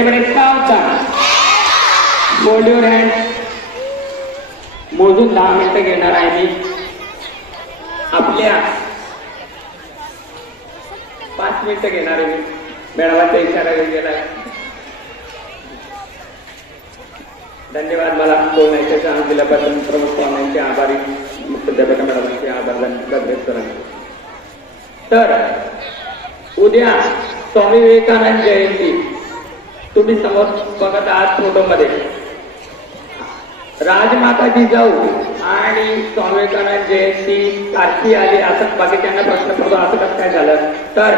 Average का होता? Hold your hand. मोजून 10 मिनिटं घेणार आहे मी. आपल्या 5 मिनिटं घेणार आहे मी. मॅडमाचा इशारा गेला. धन्यवाद. मला बोलण्याचे चान्स दिल्याबद्दल प्रमुख स्वामींचे आभारी, मुख्याध्यापक मॅडमांचे आभार व्यक्त करतो. तर उद्या स्वामी विवेकानंद जयंती. तुम्ही समोर बघत आहात फोटोमध्ये राजमाता जिजाऊ आणि स्वामी विवेकानंद जयंती सारखी आली असं बाकीच्यांना प्रश्न पडतो, असं कसं काय झालं? तर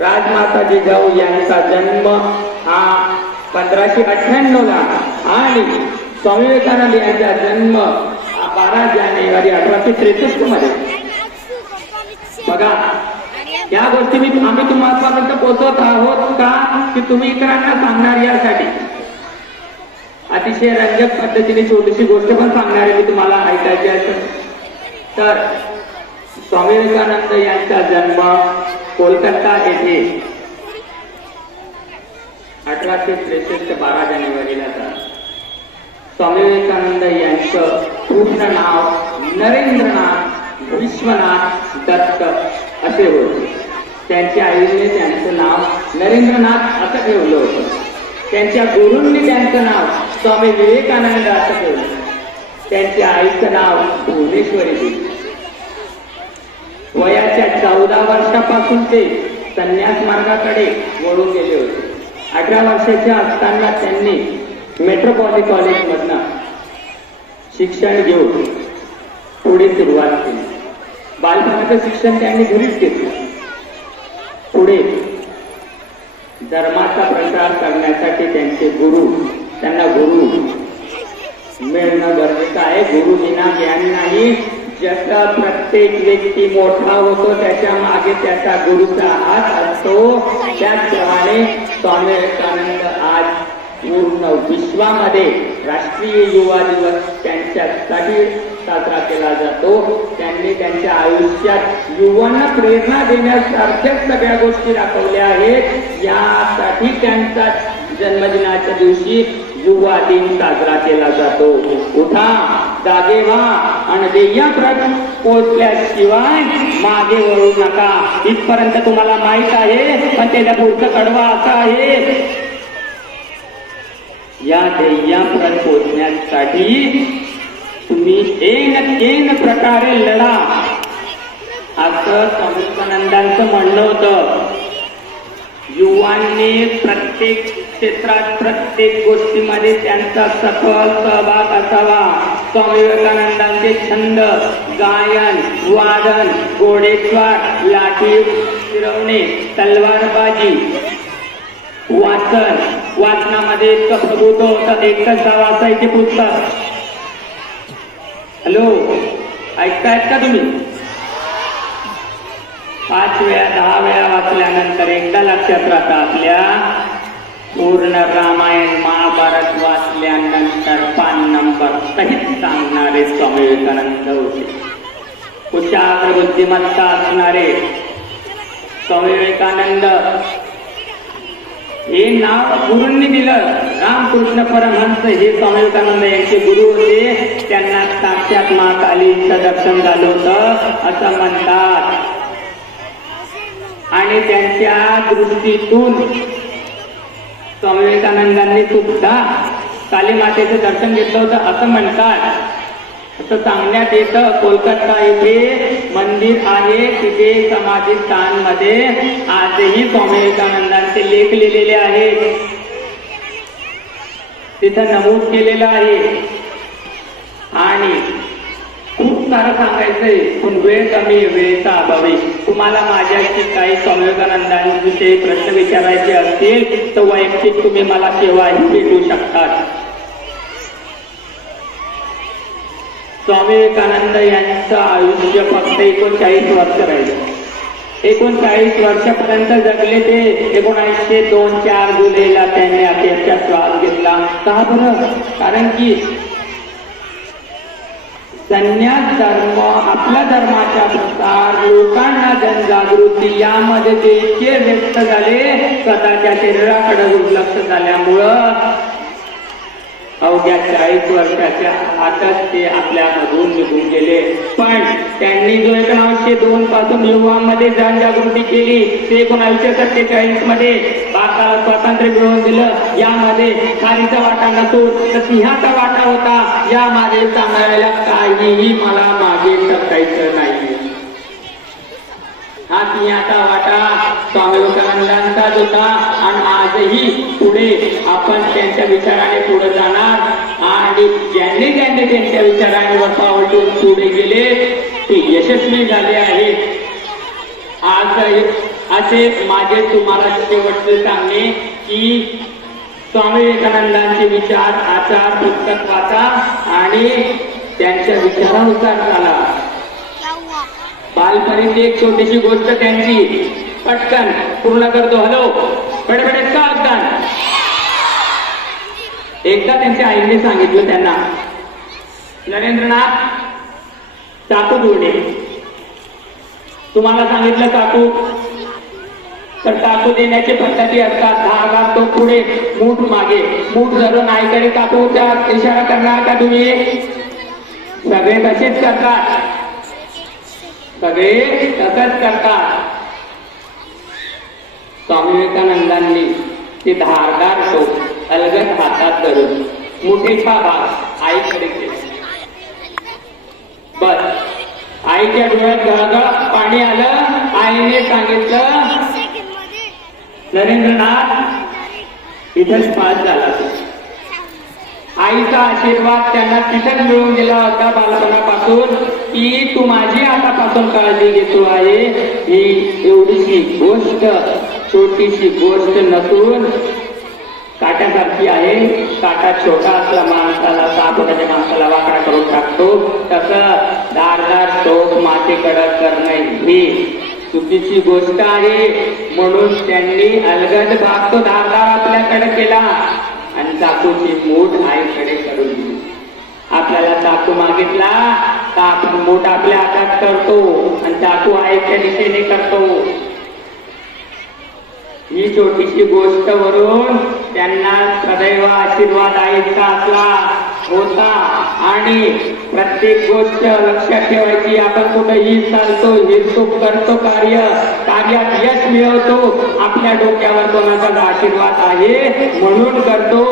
राजमाता जिजाऊ यांचा जन्म हा 1598 ला आणि स्वामी विवेकानंद यांचा जन्म 12 जानेवारी 1863 मध्ये. बघा, या गोष्टी आम्ही तुम्हापर्यंत पोहोचवत आहोत का की तुम्ही इतरांना सांगणार यासाठी. अतिशय रंजक पद्धतीने छोटीशी गोष्ट पण सांगणार आहे मी तुम्हाला, ऐकायची असेल तर. स्वामी विवेकानंद यांचा जन्म कोलकाता येथे 1863 12 जानेवारीला झाला. स्वामी विवेकानंद यांचं पूर्ण नाव नरेंद्रनाथ विश्वनाथ दत्त असे होते. त्यांच्या आईने त्यांचं नाव नरेंद्रनाथ असं ठेवलं होतं. त्यांच्या गुरूंनी त्यांचं नाव स्वामी विवेकानंद असं ठेवलं. त्यांच्या आईचं नाव भुवनेश्वरी देवी. वयाच्या 14 वर्षापासून ते संन्यास मार्गाकडे वळून गेले होते. 18 वर्षाच्या असताना त्यांनी मेट्रोपॉलिटन कॉलेजमधनं शिक्षण घेऊन पुढे सुरुवात केली. बालपणाचं शिक्षण त्यांनी घरीच घेतलं. पुढे धर्माचा प्रचार करण्यासाठी त्यांना गुरु मिळणं गरजेचं आहे. गुरु विना ज्ञान नाही. जसा प्रत्येक व्यक्ती मोठा होतो त्याच्या मागे त्याचा गुरुचा हात असतो, त्याचप्रमाणे स्वामी विवेकानंद आज पूर्ण विश्वामध्ये राष्ट्रीय युवा दिवस त्यांच्यासाठी साजरा केला जातो. त्यांनी त्यांच्या आयुष्यात युवांना प्रेरणा देण्यासारख्या सगळ्या गोष्टी दाखवल्या आहेत. यासाठी त्यांचा जन्मदिनाच्या दिवशी युवा दिन साजरा केला जातो. उठा, जागे व्हा आणि ध्येयापर्यंत पोहोचल्याशिवाय मागे वळू नका. इथपर्यंत तुम्हाला माहित आहे, पण त्याच्या पुढचं कडवा असं आहे. या ध्येयापर्यंत पोहोचण्यासाठी तुम्ही एक प्रकारे लढा, असं स्वामी विवेकानंदांचं म्हणणं होतं. युवांनी प्रत्येक क्षेत्रात प्रत्येक गोष्टीमध्ये त्यांचा सखोल सहभाग असावा. स्वामी विवेकानंदांचे छंद गायन, वादन, घोडेस्वार, लाठी फिरवणे, तलवारबाजी, वाचनामध्ये इतकं प्रभुत्व होतं. एकच वाचायचे पुस्तक. हॅलो, ऐकतायत का तुम्ही? 5 वेळा 10 वेळा वाचल्यानंतर एकदा लक्षात राहतं आपल्या. पूर्ण रामायण महाभारत वाचल्यानंतर 5 नंबर सहित सांगणारे स्वामी विवेकानंद होते. कुशाग्र बुद्धिमत्ता असणारे स्वामी विवेकानंद हे नाव गुरूंनी दिलं. रामकृष्ण परमहंस हे स्वामी विवेकानंद यांचे गुरु होते. त्यांना साक्षात महाकालीचं दर्शन झालं होतं असं म्हणतात. आणि त्यांच्या दृष्टीतून स्वामी विवेकानंदांनी सुद्धा काली मातेचं दर्शन घेतलं होतं असं म्हणतात. असं सांगण्यात येतं. कोलकाता येथे मंदिर आहे, तिथे समाधी स्थानमध्ये आजही स्वामी विवेकानंदांचे लेख लिहिलेले आहेत. तिथं नमूद केलेलं आहे. आणि खूप सारं सांगायचंय, पण वेळ कमी, वेळेचा अभाव आहे. तुम्हाला माझ्याशी काही स्वामी विवेकानंदांविषयी प्रश्न विचारायचे असतील तर वैयक्तिक तुम्ही मला केव्हाही भेटू शकतात. स्वामी विवेकानंद यांचं आयुष्य फक्त 39 वर्ष राहिलं. 39 वर्षापर्यंत जगले ते. 1902 जुलैला त्यांनी अखेरचा श्वास घेतला. का बरं? कारण की संन्यास धर्म, आपल्या धर्माचा प्रसार, लोकांना जनजागृती यामध्ये ते इतके व्यक्त झाले, स्वतःच्या शरीराकडे दुर्लक्ष झाल्यामुळं अवघ्या 40 वर्षाच्या आतच ते आपल्यामधून निघून गेले. पण त्यांनी जो 1902 पासून युवांमध्ये जनजागृती केली, ते 1947 मध्ये भारताला स्वातंत्र्य मिळवून दिलं. यामध्ये खारीचा वाटा नसून तर सिंहाचा वाटा होता. यामध्ये सांगायला काहीही मला मागे टाकायचं नाही. हा सिंहाचा वाटा स्वामी विवेकानंदांचाच होता आणि आजही पुढे आपण त्यांच्या विचाराने पुढे जाणार आणि ज्यांनी त्यांच्या विचारांवर पाऊल ठेवून पुढे गेले ते यशस्वी झाले आहेत. आज असे माझे तुम्हाला शेवटचे सांगणे की स्वामी विवेकानंदांचे विचार, आचार, पुस्तक वाचा आणि त्यांच्या विचारानुसार चाला. बालपणीची एक छोटीशी गोष्ट त्यांची पटकन पूर्ण करतो. हॅलो बडबडे का अगदान. एकदा त्यांच्या आईने सांगितलं त्यांना, नरेंद्रनाथ चाकू जोडणे. तुम्हाला सांगितलं चाकू तर चाकू देण्याची पद्धती असतात. धागा तो पुढे, मूठ मागे. मूठ धरून आईकडे चाकूचा इशारा करणार का तुम्ही? सगळे तसेच करतात. सगळे तसंच करतात. स्वामी विवेकानंदांनी ते धारदार टोक अलगद हातात धरून मुठीचा भाग आईकडे केला. बस आईच्या डोळ्यात गळगळ पाणी आलं. आईने सांगितलं, नरेंद्रनाथ इथंच पास झाला. आईचा आशीर्वाद त्यांना तिथंच मिळून गेला होता बालपणापासून की तू माझी आतापासून काळजी घेतो आहे. ही एवढीशी गोष्ट, छोटीशी गोष्ट नसून काट्यासारखी आहे. काटा छोटा असला माणसाला, 6 फुटाच्या माणसाला वाकडा करून टाकतो, तसं धारदार टोक मातेकडे करणं ही चुकीची गोष्ट आहे. म्हणून त्यांनी अलगद भाग तो धारदार आपल्याकडे केला आणि चाकूची मूठ आईकडे करून दिली. आपल्याला चाकू मागितला तर आपण मूठ आपल्या हातात करतो आणि चाकू आईच्या दिशेने करतो. ही छोटीशी गोष्ट वरून त्यांना सदैव आशीर्वाद आईचा असला होता. आणि प्रत्येक गोष्ट लक्षात ठेवायची. आपण कुठेही चालतो, हिरतो, करतो कार्यात यश मिळवतो, आपल्या डोक्यावर कोणाचा आशीर्वाद आहे म्हणून करतो.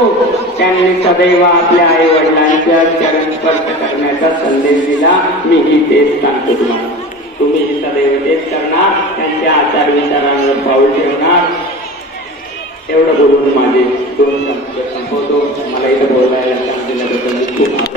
त्यांनी सदैव आपल्या आई वडिलांच्या चरण स्पर्श करण्याचा संदेश दिला. मीही तेच सांगतो तुम्हाला. तुम्ही सदैव तेच करणार, त्यांच्या आचार विचारांवर पाऊल ठेवणार. एवढं बोलून माझे 2 शब्द संपवतो. मला इथं बोलायला सांगितल्याबद्दल खूप